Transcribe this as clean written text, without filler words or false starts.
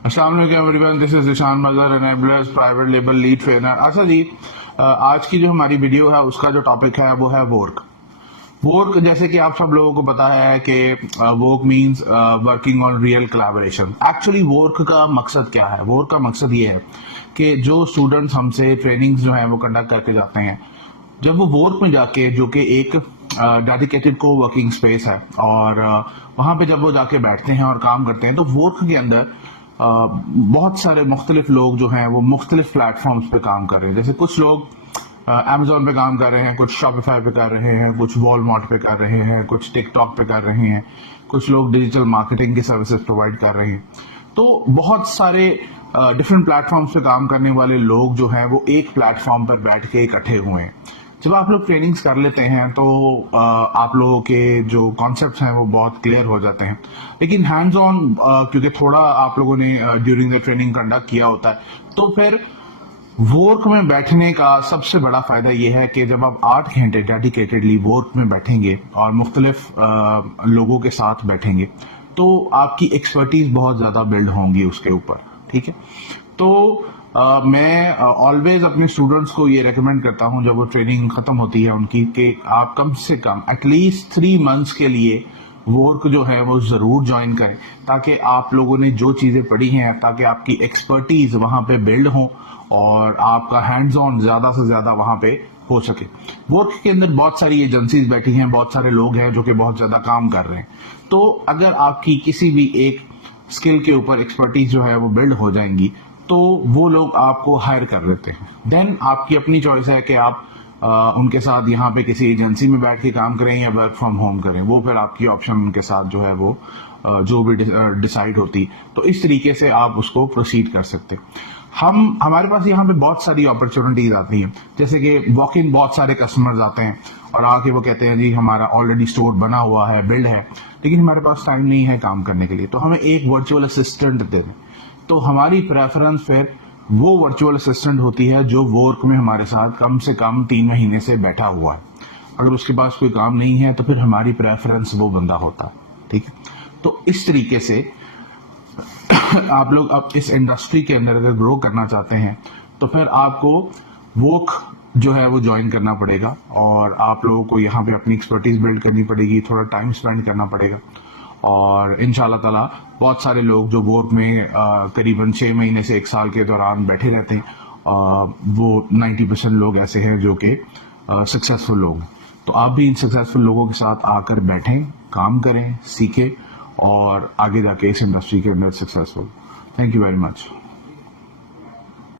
अस्सलाम वालेकुम everyone, this is Ishan Mazhar, enablers private label lead trainer. अच्छा जी, आज की जो हमारी वीडियो है उसका जो टॉपिक है वो है वर्क। वर्क जैसे कि आप सब लोगों को पता है कि work means working on real collaboration. Actually work का मकसद क्या है? वर्क का मकसद ये है कि जो स्टूडेंट्स हमसे ट्रेनिंग्स जो है वो कंडक्ट करके जाते हैं, जब वो वर्क में जाके, जो कि एक डेडिकेटेड को वर्किंग स्पेस है, और वहां पे जब वो जाके बैठते हैं और काम करते हैं, तो वर्क के अंदर बहुत सारे मुख्तलिफ लोग जो हैं वो मुख्तलिफ प्लेटफॉर्म्स पे काम कर रहे हैं। जैसे कुछ लोग अमेजोन पे काम कर रहे हैं, कुछ शॉपिफाई पे कर रहे हैं, कुछ वॉलमार्ट पे कर रहे हैं, कुछ टिकटॉक पे कर रहे हैं, कुछ लोग डिजिटल मार्केटिंग की सर्विसेज प्रोवाइड कर रहे हैं। तो बहुत सारे डिफरेंट प्लेटफॉर्म्स पे काम करने वाले लोग जो हैं वो एक प्लेटफॉर्म पर बैठ के इकट्ठे हुए हैं। जब आप लोग ट्रेनिंग्स कर लेते हैं तो आप लोगों के जो कॉन्सेप्ट्स हैं वो बहुत क्लियर हो जाते हैं। लेकिन हैंड्स ऑन क्योंकि थोड़ा आप लोगों ने ड्यूरिंग द ट्रेनिंग कंडक्ट किया होता है, तो फिर वर्क में बैठने का सबसे बड़ा फायदा यह है कि जब आप 8 घंटे डेडिकेटेडली वर्क में बैठेंगे और मुख्तलिफ लोगों के साथ बैठेंगे, तो आपकी एक्सपर्टीज बहुत ज्यादा बिल्ड होंगी उसके ऊपर। ठीक है, तो मैं ऑलवेज अपने स्टूडेंट्स को ये रेकमेंड करता हूं जब वो ट्रेनिंग खत्म होती है उनकी, कि आप कम से कम एटलीस्ट 3 मंथ्स के लिए वर्क जो है वो जरूर ज्वाइन करें, ताकि आप लोगों ने जो चीजें पढ़ी हैं, ताकि आपकी एक्सपर्टीज वहां पे बिल्ड हो और आपका हैंड्स ऑन ज्यादा से ज्यादा वहां पे हो सके। वर्क के अंदर बहुत सारी एजेंसीज बैठी हैं, बहुत सारे लोग हैं जो कि बहुत ज्यादा काम कर रहे हैं। तो अगर आपकी किसी भी एक स्किल के ऊपर एक्सपर्टीज जो है वो बिल्ड हो जाएंगी, तो वो लोग आपको हायर कर लेते हैं। देन आपकी अपनी चॉइस है कि आप उनके साथ यहाँ पे किसी एजेंसी में बैठ के काम करें या वर्क फ्रॉम होम करें। वो फिर आपकी ऑप्शन उनके साथ जो है वो जो भी डिसाइड होती, तो इस तरीके से आप उसको प्रोसीड कर सकते। हमारे पास यहाँ पे बहुत सारी अपॉर्चुनिटीज आती हैं, जैसे कि वॉक इन बहुत सारे कस्टमर्स आते हैं और आके वो कहते हैं जी हमारा ऑलरेडी स्टोर बना हुआ है, बिल्ड है, लेकिन हमारे पास टाइम नहीं है काम करने के लिए, तो हमें एक वर्चुअल असिस्टेंट दे दें। तो हमारी प्रेफरेंस फिर वो वर्चुअल असिस्टेंट होती है जो वर्क में हमारे साथ कम से कम 3 महीने से बैठा हुआ है। अगर उसके पास कोई काम नहीं है तो फिर हमारी प्रेफरेंस वो बंदा होता है। ठीक है, तो इस तरीके से आप लोग अब इस इंडस्ट्री के अंदर अगर ग्रो करना चाहते हैं तो फिर आपको वर्क जो है वो ज्वाइन करना पड़ेगा, और आप लोगों को यहाँ पे अपनी एक्सपर्टीज बिल्ड करनी पड़ेगी, थोड़ा टाइम स्पेंड करना पड़ेगा। और इंशाल्लाह ताला बहुत सारे लोग जो वर्क में करीबन 6 महीने से 1 साल के दौरान बैठे रहते हैं, वो 90% लोग ऐसे हैं जो कि सक्सेसफुल लोग हैं। तो आप भी इन सक्सेसफुल लोगों के साथ आकर बैठें, काम करें, सीखें और आगे जाके इस इंडस्ट्री के अंदर successful. Thank you very much.